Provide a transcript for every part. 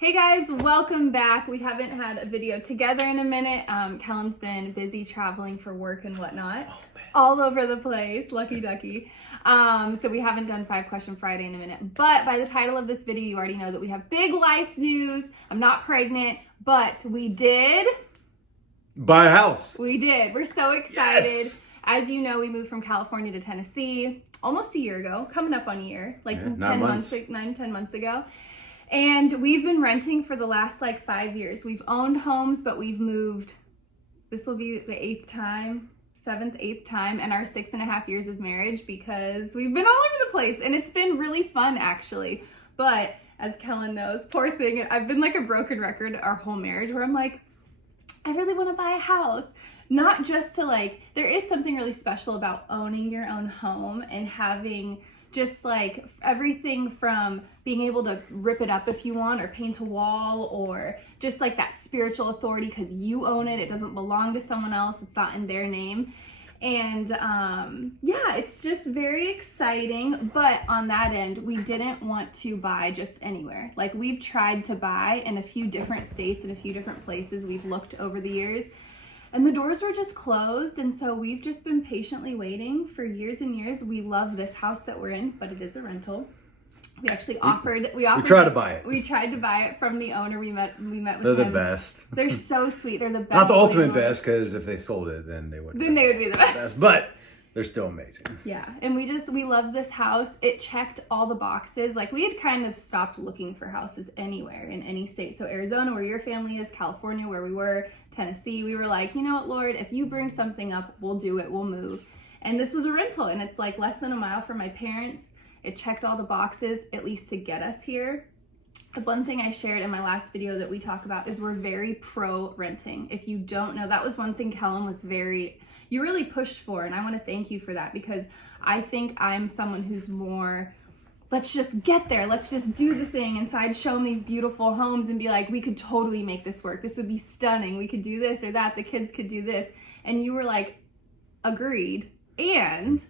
Hey guys, welcome back. We haven't had a video together in a minute. Kellen's been busy traveling for work and whatnot. All over the place, lucky ducky. So we haven't done 5 Question Friday in a minute. But by the title of this video, you already know that we have big life news. I'm not pregnant, but we did buy a house. We did. We're so excited. Yes. As you know, we moved from California to Tennessee almost a year ago, coming up on a year, like 10 months, 10 months ago. And we've been renting for the last 5 years. We've owned homes, but we've moved. This will be the 8th time, 8th time, and our 6.5 years of marriage, because we've been all over the place, and it's been really fun actually. But as Kellen knows, poor thing, I've been like a broken record our whole marriage, where I'm like, I really want to buy a house. Not just to there is something really special about owning your own home and having just everything from being able to rip it up if you want, or paint a wall, or just that spiritual authority because you own it. It doesn't belong to someone else. It's not in their name. And yeah, it's just very exciting. But on that end, we didn't want to buy just anywhere. We've tried to buy in a few different states and a few different places we've looked over the years, and the doors were just closed. And so we've just been patiently waiting for years and years. We love this house that we're in, but it is a rental. We actually offered. We tried to buy it. We tried to buy it from the owner. We met with They're him. the best. They're so sweet. They're the best. Not the ultimate best, because if they sold it, then they would. Then they would be the best. But they're still amazing. Yeah, and we love this house. It checked all the boxes. We had kind of stopped looking for houses anywhere in any state. So Arizona, where your family is, California, where we were, Tennessee, we were like, you know what, Lord, if you bring something up, we'll do it. We'll move. And this was a rental, and it's less than a mile from my parents. It checked all the boxes, at least to get us here. One thing I shared in my last video that we talk about is we're very pro renting. If you don't know, that was one thing Kellen was you really pushed for, and I want to thank you for that, because I think I'm someone who's more, let's just get there, let's just do the thing. And so I'd show them these beautiful homes and be like, we could totally make this work. This would be stunning. We could do this or that. The kids could do this. And you were like, agreed. And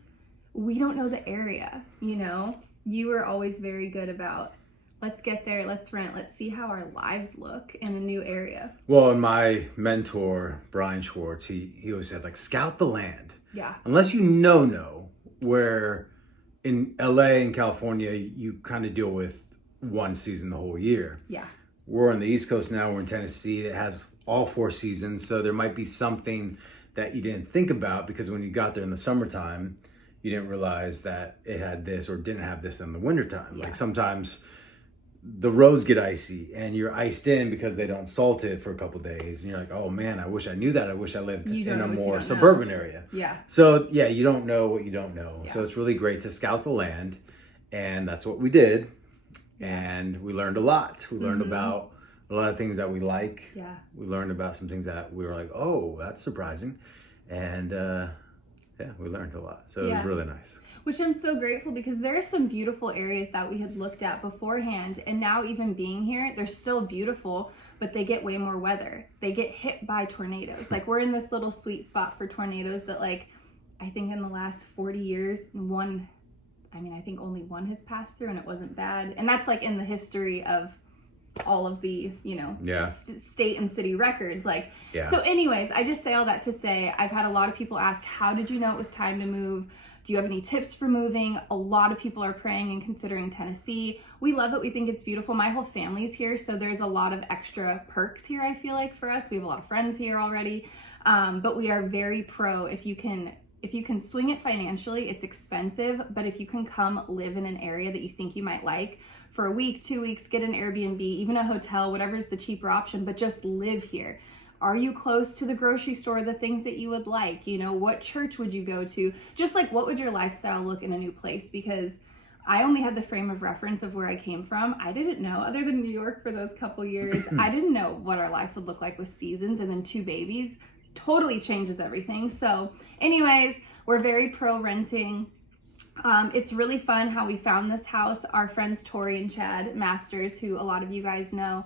we don't know the area, You were always very good about, let's get there, let's rent, let's see how our lives look in a new area. Well, and my mentor, Brian Schwartz, he always said, scout the land. Yeah. Unless you know where in LA and California, you kind of deal with one season the whole year. Yeah. We're on the East Coast now, we're in Tennessee. It has all 4 seasons. So there might be something that you didn't think about, because when you got there in the summertime, you didn't realize that it had this or didn't have this in the wintertime. Yeah. Sometimes the roads get icy and you're iced in because they don't salt it for a couple days. And you're like, oh man, I wish I knew that. I wish I lived in a more suburban area. Yeah. So yeah, you don't know what you don't know. Yeah. So it's really great to scout the land. And that's what we did. Yeah. And we learned a lot. We learned about a lot of things that we like. Yeah. We learned about some things that we were like, oh, that's surprising. And yeah, we learned a lot. So it was really nice. Which I'm so grateful, because there are some beautiful areas that we had looked at beforehand, and now even being here, they're still beautiful, but they get way more weather. They get hit by tornadoes. We're in this little sweet spot for tornadoes that I think in the last 40 years, I think only one has passed through, and it wasn't bad. And that's in the history of all of the, state and city records. So anyways, I just say all that to say, I've had a lot of people ask, how did you know it was time to move? Do you have any tips for moving? A lot of people are praying and considering Tennessee. We love it. We think it's beautiful. My whole family's here, so there's a lot of extra perks here, I feel like, for us. We have a lot of friends here already. But we are very pro. If you can swing it financially, it's expensive, but if you can come live in an area that you think you might like for a week, 2 weeks, get an Airbnb, even a hotel, whatever's the cheaper option, but just live here. Are you close to the grocery store, the things that you would like? What church would you go to? Just what would your lifestyle look in a new place? Because I only had the frame of reference of where I came from. I didn't know, other than New York for those couple years, I didn't know what our life would look like with seasons, and then 2 babies totally changes everything. So anyways, we're very pro renting. It's really fun how we found this house. Our friends Tori and Chad Masters, who a lot of you guys know,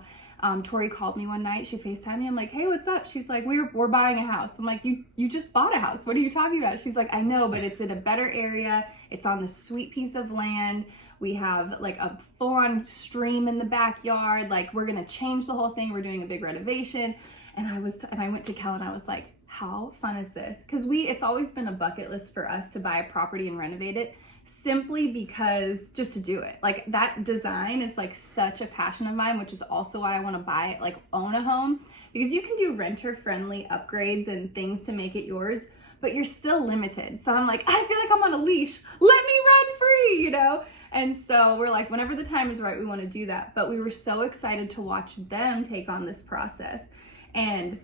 Tori called me one night. She FaceTimed me. I'm like, hey, what's up? She's like, we're buying a house. I'm like, you just bought a house. What are you talking about? She's like, I know, but it's in a better area. It's on this sweet piece of land. We have like a full-on stream in the backyard. Like we're gonna change the whole thing. We're doing a big renovation. And I went to Kel and I was like, how fun is this? Because it's always been a bucket list for us to buy a property and renovate it, simply because just to do it. Like that design is like such a passion of mine, which is also why I want to buy it, like own a home, because you can do renter friendly upgrades and things to make it yours, but you're still limited. So I'm like, I feel like I'm on a leash. Let me run free, you know? And so we're like, whenever the time is right, we want to do that. But we were so excited to watch them take on this process and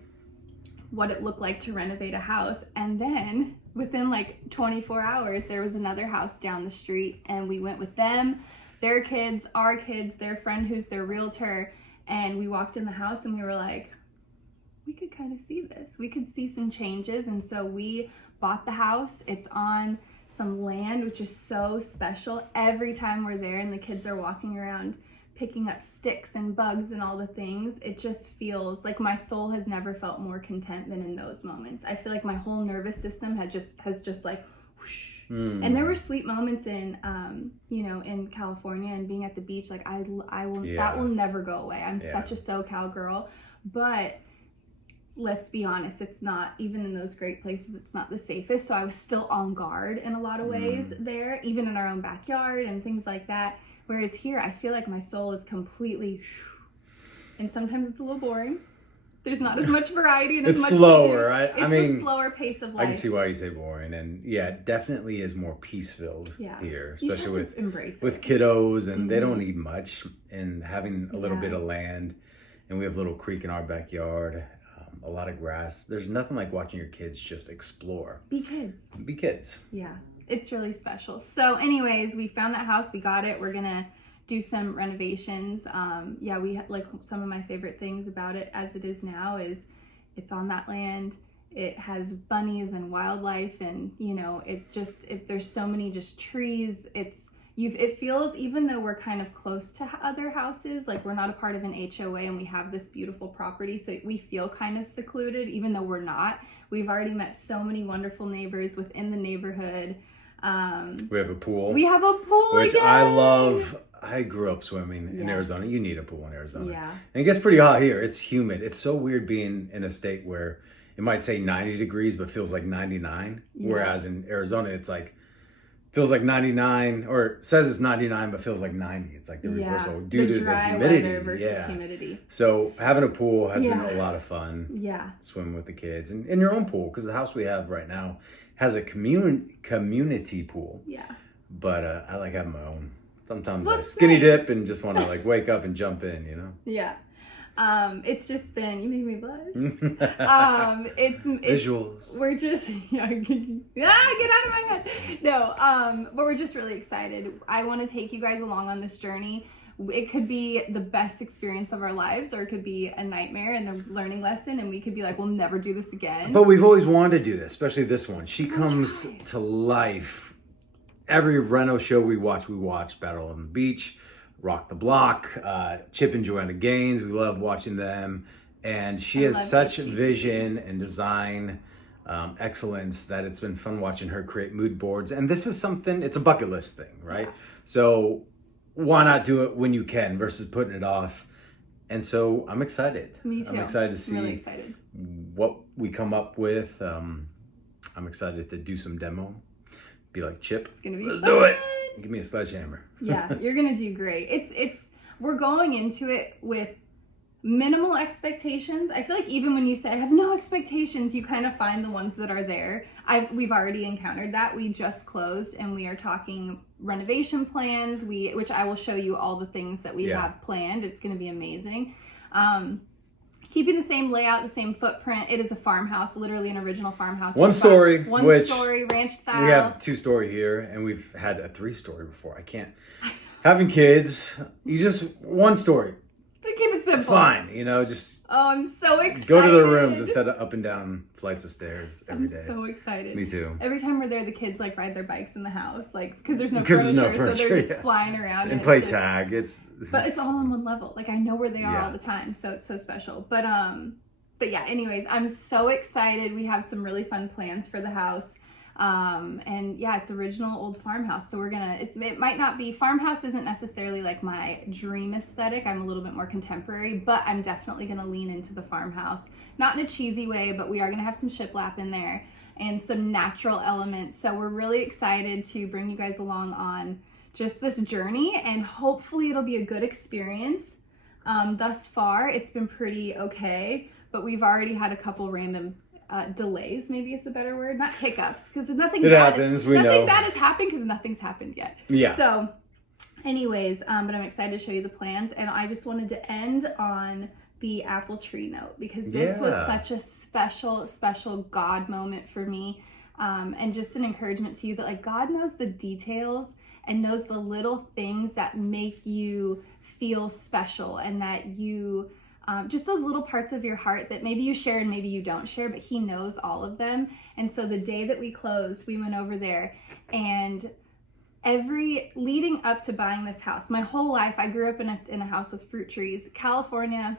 what it looked like to renovate a house. And then within like 24 hours, there was another house down the street, and we went with them, their kids, our kids, their friend who's their realtor, and we walked in the house and we were like, we could kind of see this. We could see some changes. And so we bought the house. It's on some land, which is so special. Every time we're there and the kids are walking around picking up sticks and bugs and all the things, it just feels like my soul has never felt more content than in those moments. I feel like my whole nervous system has just like whoosh. And there were sweet moments in in California and being at the beach. Like I will that will never go away. I'm such a SoCal girl, but let's be honest, it's not, even in those great places, it's not the safest. So I was still on guard in a lot of ways there, even in our own backyard and things like that. Whereas here, I feel like my soul is completely, and sometimes it's a little boring. There's not as much variety and as much slower. to do. It's a slower pace of life. I can see why you say boring, and it definitely is more peace filled here, especially with kiddos, and they don't need much, and having a little bit of land, and we have a little creek in our backyard, a lot of grass. There's nothing like watching your kids just explore. Be kids. Yeah. It's really special. So anyways, we found that house, we got it. We're gonna do some renovations. We like, some of my favorite things about it as it is now is it's on that land. It has bunnies and wildlife, and there's so many just trees. It feels, even though we're kind of close to other houses, like we're not a part of an HOA and we have this beautiful property, so we feel kind of secluded, even though we're not. We've already met so many wonderful neighbors within the neighborhood. We have a pool. Which again. I love. I grew up swimming in Arizona. You need a pool in Arizona. Yeah. And it gets pretty hot here. It's humid. It's so weird being in a state where it might say 90 degrees, but feels like 99. Yeah. Whereas in Arizona, it's like, feels like 99, or says it's 99, but feels like 90. It's like the reversal due to the humidity. Weather versus humidity. So having a pool has been a lot of fun. Yeah. Swimming with the kids and in your own pool, because the house we have right now has a community pool. Yeah. But I like having my own. Sometimes I skinny dip and just want to like wake up and jump in, Yeah. It's just been, you made me blush. It's visuals. We're just, get out of my head. No, but we're just really excited. I want to take you guys along on this journey. It could be the best experience of our lives, or it could be a nightmare and a learning lesson, and we could be like, we'll never do this again. But we've always wanted to do this, especially this one. She comes to life. Every reno show we watch Battle on the Beach, Rock the Block, Chip and Joanna Gaines. We love watching them. And she has such vision and design excellence that it's been fun watching her create mood boards. And this is something, it's a bucket list thing, right? Yeah. So why not do it when you can versus putting it off? And so I'm excited. Me too. I'm excited to see really excited. What we come up with. I'm excited to do some demo. Be like, Chip, it's gonna be let's fun. Do it. Give me a sledgehammer. Yeah, you're gonna do great. We're going into it with minimal expectations. I feel like even when you say I have no expectations, you kind of find the ones that are there. We've already encountered that. We just closed and we are talking renovation plans. Which I will show you all the things that we have planned. It's gonna be amazing. Keeping the same layout, the same footprint. It is a farmhouse, literally an original farmhouse. One story, ranch style. We have 2-story here, and we've had a 3-story before. I can't. Having kids, you just 1 story. But keep it simple. It's fine, just. Oh, I'm so excited. Go to the rooms instead of up and down flights of stairs every day. I'm so excited. Me too. Every time we're there, the kids like ride their bikes in the house, like because there's no furniture, so they're just flying around and play tag. But it's all on one level. Like I know where they are all the time, so it's so special. But yeah. Anyways, I'm so excited. We have some really fun plans for the house. And yeah, it's original old farmhouse. So it might not be, farmhouse isn't necessarily like my dream aesthetic. I'm a little bit more contemporary, but I'm definitely gonna lean into the farmhouse. Not in a cheesy way, but we are gonna have some shiplap in there and some natural elements. So we're really excited to bring you guys along on just this journey, and hopefully it'll be a good experience. Thus far, it's been pretty okay, but we've already had a couple random delays, maybe is the better word, not hiccups, because nothing bad has happened because nothing's happened yet. Yeah. So anyways, but I'm excited to show you the plans, and I just wanted to end on the apple tree note because this was such a special God moment for me, and just an encouragement to you that like God knows the details and knows the little things that make you feel special, and that you just those little parts of your heart that maybe you share and maybe you don't share, but he knows all of them. And so the day that we closed, we went over there, and leading up to buying this house, my whole life, I grew up in a house with fruit trees. California,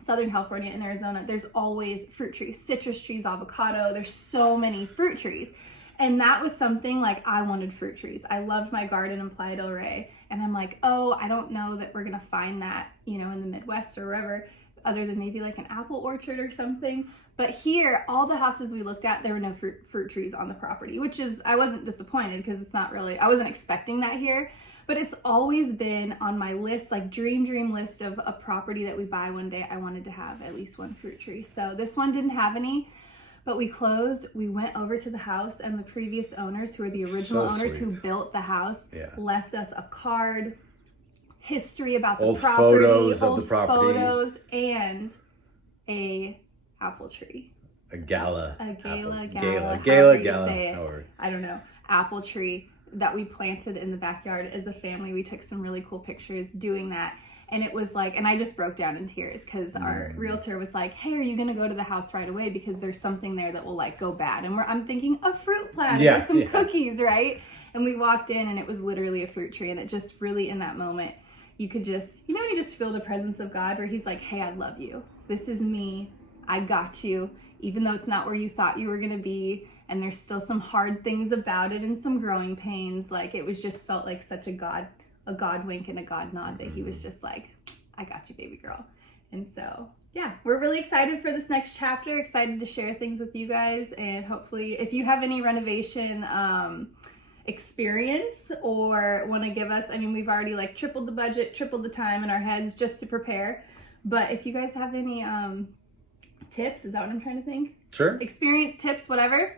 Southern California and Arizona, there's always fruit trees, citrus trees, avocado, there's so many fruit trees. And that was something like I wanted fruit trees. I loved my garden in Playa del Rey. And I'm like, oh, I don't know that we're gonna find that, in the Midwest or wherever, other than maybe like an apple orchard or something. But here, all the houses we looked at, there were no fruit trees on the property, which is, I wasn't disappointed because it's not really, I wasn't expecting that here. But it's always been on my list, like dream list of a property that we buy one day. I wanted to have at least one fruit tree. So this one didn't have any. But we closed, we went over to the house, and the previous owners, who are the original owners who built the house, left us a card, history about the property, old photos, and a apple tree. A gala. Gala. I don't know. Apple tree that we planted in the backyard as a family. We took some really cool pictures doing that. And it was like, and I just broke down in tears because our realtor was like, hey, are you going to go to the house right away? Because there's something there that will like go bad. And I'm thinking a fruit platter or some cookies, right? And we walked in and it was literally a fruit tree. And it just really, in that moment, you could just, when you just feel the presence of God where he's like, hey, I love you. This is me. I got you. Even though it's not where you thought you were going to be. And there's still some hard things about it and some growing pains. Like it was just felt like such a God wink and a God nod that he was just like, I got you, baby girl. And so, yeah, we're really excited for this next chapter, excited to share things with you guys. And hopefully if you have any renovation experience or want to give us, we've already like tripled the budget, tripled the time in our heads just to prepare. But if you guys have any tips, is that what I'm trying to think? Sure. Experience, tips, whatever,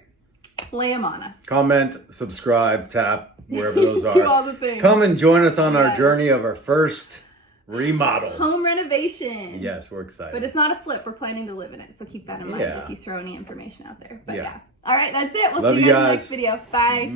lay them on us. Comment, subscribe, tap, wherever those are. Do all the things. Come and join us on our journey of our first remodel. Home renovation. Yes, we're excited. But it's not a flip. We're planning to live in it. So keep that in mind if you throw any information out there. But yeah. All right, that's it. We'll see you guys in the next video. Bye.